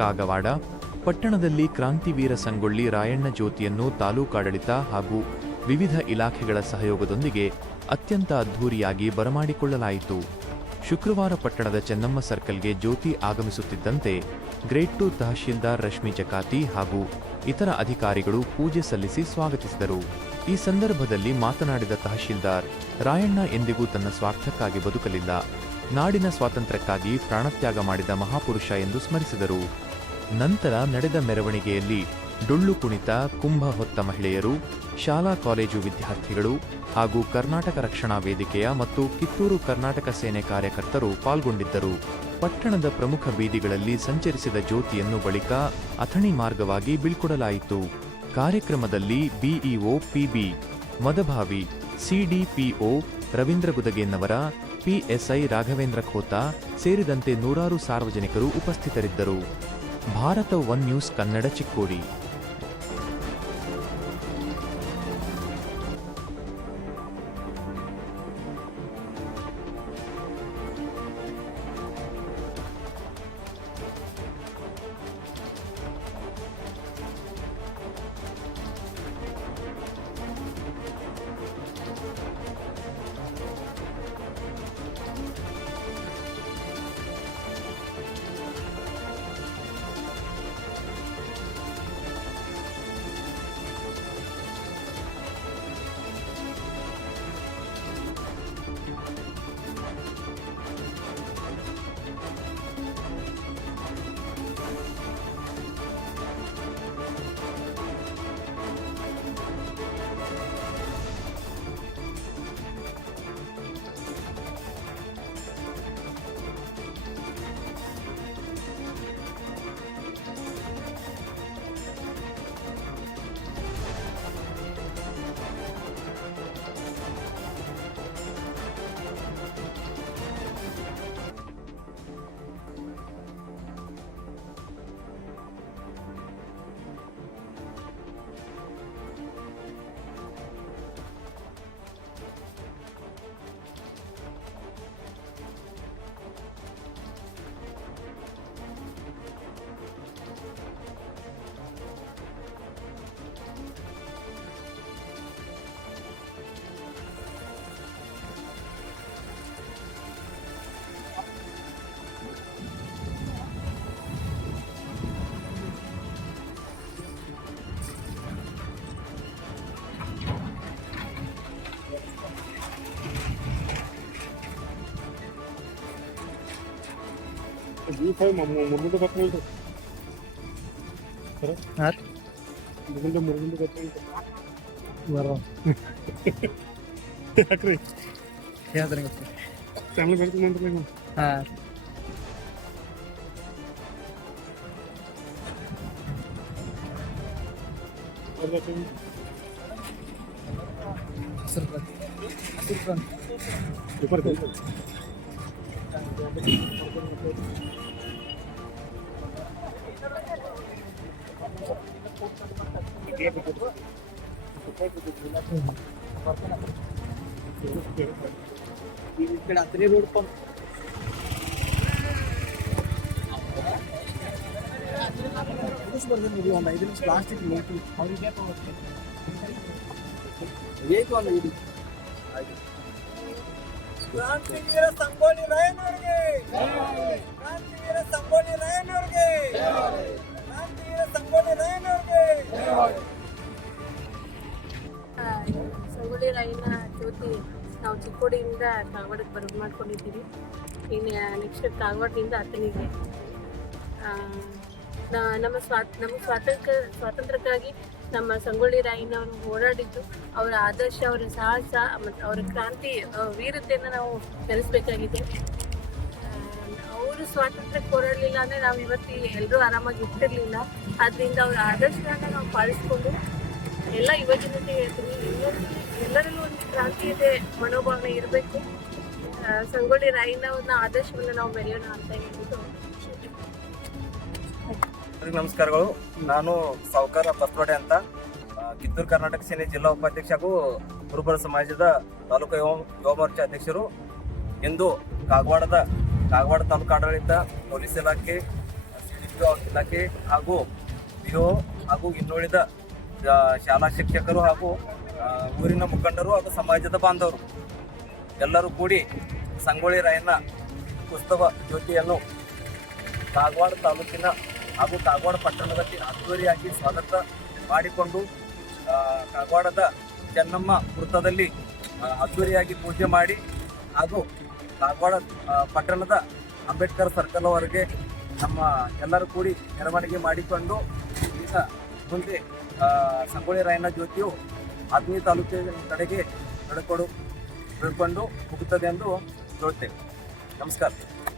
ಕಾಗವಾಡ ಪಟ್ಟಣದಲ್ಲಿ ಕ್ರಾಂತಿವೀರ ಸಂಗೊಳ್ಳಿ ರಾಯಣ್ಣ ಜ್ಯೋತಿಯನ್ನು ತಾಲೂಕಾಡಳಿತ ಹಾಗೂ ವಿವಿಧ ಇಲಾಖೆಗಳ ಸಹಯೋಗದೊಂದಿಗೆ ಅತ್ಯಂತ ಅದ್ಧೂರಿಯಾಗಿ ಬರಮಾಡಿಕೊಳ್ಳಲಾಯಿತು. ಶುಕ್ರವಾರ ಪಟ್ಟಣದ ಚೆನ್ನಮ್ಮ ಸರ್ಕಲ್ಗೆ ಜ್ಯೋತಿ ಆಗಮಿಸುತ್ತಿದ್ದಂತೆ ಗ್ರೇಡ್ 2 ತಹಶೀಲ್ದಾರ್ ರಶ್ಮಿ ಜಕಾತಿ ಹಾಗೂ ಇತರ ಅಧಿಕಾರಿಗಳು ಪೂಜೆ ಸಲ್ಲಿಸಿ ಸ್ವಾಗತಿಸಿದರು. ಈ ಸಂದರ್ಭದಲ್ಲಿ ಮಾತನಾಡಿದ ತಹಶೀಲ್ದಾರ್, ರಾಯಣ್ಣ ಎಂದಿಗೂ ತನ್ನ ಸ್ವಾರ್ಥಕ್ಕಾಗಿ ಬದುಕಲಿಲ್ಲ, ನಾಡಿನ ಸ್ವಾತಂತ್ರ್ಯಕ್ಕಾಗಿ ಪ್ರಾಣತ್ಯಾಗ ಮಾಡಿದ ಮಹಾಪುರುಷ ಎಂದು ಸ್ಮರಿಸಿದರು. ನಂತರ ನಡೆದ ಮೆರವಣಿಗೆಯಲ್ಲಿ ಡೊಳ್ಳು ಕುಣಿತ, ಕುಂಭ ಹೊತ್ತ ಮಹಿಳೆಯರು, ಶಾಲಾ ಕಾಲೇಜು ವಿದ್ಯಾರ್ಥಿಗಳು ಹಾಗೂ ಕರ್ನಾಟಕ ರಕ್ಷಣಾ ವೇದಿಕೆಯ ಮತ್ತು ಕಿತ್ತೂರು ಕರ್ನಾಟಕ ಸೇನೆ ಕಾರ್ಯಕರ್ತರು ಪಾಲ್ಗೊಂಡಿದ್ದರು. ಪಟ್ಟಣದ ಪ್ರಮುಖ ಬೀದಿಗಳಲ್ಲಿ ಸಂಚರಿಸಿದ ಜ್ಯೋತಿಯನ್ನು ಬಳಿಕ ಅಥಣಿ ಮಾರ್ಗವಾಗಿ ಬೀಳ್ಕೊಡಲಾಯಿತು. ಕಾರ್ಯಕ್ರಮದಲ್ಲಿ BEO PB Madabhavi, CDPO Ravindra Gudagennavar, PSI Raghavendra Khota ಸೇರಿದಂತೆ ನೂರಾರು ಸಾರ್ವಜನಿಕರು ಉಪಸ್ಥಿತರಿದ್ದರು. Bharat one news Kannada, Chikkodi. ಮುರುಗುಂಡು ಕತ್ತಲು ಮುರುಗುಂಡು ಕತ್ತಲು ಯಾಕ್ರಿ ಫ್ಯಾಮಿಲಿ ಬರ್ತೀನಿ ಹಾಂ ఇక్కడ అతనే రోడ్ పంప్ ಒಂದು 5 ನಿಮಿಷ ಪ್ಲಾಸ್ಟಿಕ್ ಕ್ರಾಂತಿವೀರ ಸಂಗೊಳ್ಳಿ ರಾಯಣ್ಣವರಿಗೆ, ಕ್ರಾಂತಿವೀರ ಸಂಗೊಳ್ಳಿ ರಾಯಣ್ಣವರಿಗೆ, ಕ್ರಾಂತಿವೀರ ಸಂಗೊಳ್ಳಿ ರಾಯಣ್ಣವರಿಗೆ. ಸಂಗೊಳ್ಳಿ ರಾಯಣ್ಣ ಜ್ಯೋತಿ ನಾವು ಚಿಕ್ಕೋಡಿಯಿಂದ ಕಾಗವಾಡಕ್ಕೆ ಬರೋದು ಮಾಡ್ಕೊಂಡಿದ್ದೀವಿ. ಇನ್ನು ನೆಕ್ಸ್ಟ್ ಕಾಗವಾಡದಿಂದ ಅಥಣಿಗೆ ನಮ್ಮ ಸ್ವಾತಂತ್ರ್ಯಕ್ಕಾಗಿ ನಮ್ಮ ಸಂಗೊಳ್ಳಿ ರಾಯಣ್ಣವರು ಹೋರಾಡಿದ್ದು, ಅವರ ಆದರ್ಶ, ಅವರ ಸಾಹಸ ಮತ್ತು ಅವರ ಕ್ರಾಂತಿ ವೀರತೆಯನ್ನು ನಾವು ನೆನೆಸ್ಬೇಕಾಗಿದೆ. ಅವರು ಸ್ವಾತಂತ್ರ್ಯಕ್ಕೆ ಹೋರಾಡಲಿಲ್ಲ ಅಂದರೆ ನಾವು ಇವತ್ತು ಎಲ್ಲರೂ ಆರಾಮಾಗಿ ಇರ್ತಿರ್ಲಿಲ್ಲ. ಆದ್ದರಿಂದ ಅವರ ಆದರ್ಶವನ್ನು ನಾವು ಪಾಲಿಸ್ಕೊಂಡು ಎಲ್ಲ ಯುವಜನತೆ ಹೇಳ್ತೀನಿ, ಎಲ್ಲರಲ್ಲೂ ಒಂದು ಕ್ರಾಂತಿಯತೆ ಮನೋಭಾವನೆ ಇರಬೇಕು. ಸಂಗೊಳ್ಳಿ ರಾಯಣ್ಣವ್ರನ್ನ ಆದರ್ಶವನ್ನು ನಾವು ಮೆರೆಯೋಣ ಅಂತ ಹೇಳ್ಬಿಟ್ಟು. ನಮಸ್ಕಾರಗಳು. ನಾನು ಸಾವುಕಾರ ಬಸವಡೆ ಅಂತ, ಕಿತ್ತೂರು ಕರ್ನಾಟಕ ಸೇನೆ ಜಿಲ್ಲಾ ಉಪಾಧ್ಯಕ್ಷ ಹಾಗೂ ಕುರುಬರ ಸಮಾಜದ ತಾಲೂಕು ಯುವ ಮೋರ್ಚಾ ಅಧ್ಯಕ್ಷರು. ಇಂದು ಕಾಗವಾಡ ತಾಲೂಕು ಆಡಳಿತ, ಪೊಲೀಸ್ ಇಲಾಖೆ, ಆರೋಗ್ಯ ಇಲಾಖೆ ಹಾಗೂ PO ಹಾಗೂ ಇನ್ನುಳಿದ ಶಾಲಾ ಶಿಕ್ಷಕರು ಹಾಗೂ ಊರಿನ ಮುಖಂಡರು ಹಾಗೂ ಸಮಾಜದ ಬಾಂಧವರು ಎಲ್ಲರೂ ಕೂಡಿ ಸಂಗೊಳ್ಳಿ ರಾಯಣ್ಣ ಉತ್ಸವ ಜ್ಯೋತಿಯನ್ನು ಕಾಗವಾಡ ತಾಲೂಕಿನ ಹಾಗೂ ಕಾಗವಾಡ ಪಟ್ಟಣದಲ್ಲಿ ಅದ್ದೂರಿಯಾಗಿ ಸ್ವಾಗತ ಮಾಡಿಕೊಂಡು ಕಾಗವಾಡದ ಚೆನ್ನಮ್ಮ ವೃತ್ತದಲ್ಲಿ ಅದ್ದೂರಿಯಾಗಿ ಪೂಜೆ ಮಾಡಿ ಹಾಗೂ ಕಾಗವಾಡ ಪಟ್ಟಣದ ಅಂಬೇಡ್ಕರ್ ಸರ್ಕಲ್ ವರೆಗೆ ನಮ್ಮ ಎಲ್ಲರೂ ಕೂಡಿ ಮೆರವಣಿಗೆ ಮಾಡಿಕೊಂಡು ಈಗ ಮುಂದೆ ಸಂಗೊಳ್ಳಿ ರಾಯಣ್ಣ ಜ್ಯೋತಿಯು ಆತ್ಮೀಯ ತಾಲೂಕಿನ ಕಡೆಗೆ ನಡ್ಕೊಂಡು ಹೋಗುತ್ತದೆ ಎಂದು ಹೇಳುತ್ತೇವೆ. ನಮಸ್ಕಾರ.